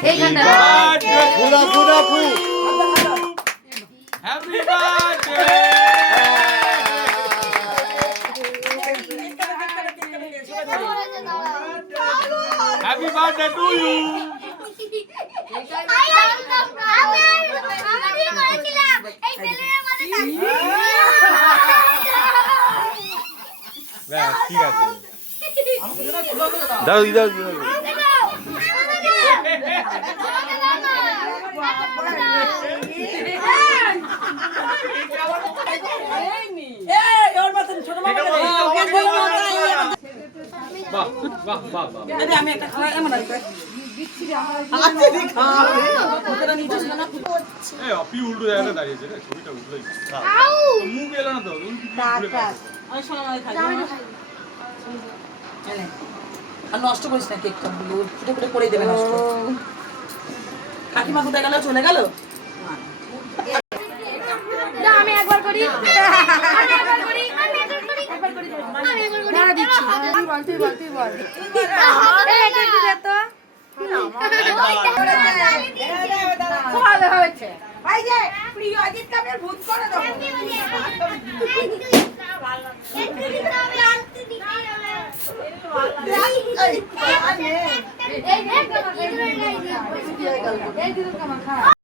পুরা পুরা পু happy birthday happy birthday to you ঠিক আছে দাও দাও বাহ বাহ বাহ বাহ আমি একটা খাওয়া এমন আপনি উল্টো জায়গাটা দাঁড়িয়েছে রে ছবিটা উল্টোই মুখ এলো না তো আমি সোনামাই খাই আর নষ্ট করিস না কেকটা ফুটে ফুটে পড়ে দেবে নষ্ট কাকিমা কোথায় গেল চলে গেল আমি একবার করি আমি একবার করি আমি একবার করি একবার করি আমি একবার করি দাঁড়া দিচ্ছি তুই বল এই একটু দে তো খুব ভালো হয়েছে ভাই যে প্রিয় অজিত কাপের ভূত করে দাও এই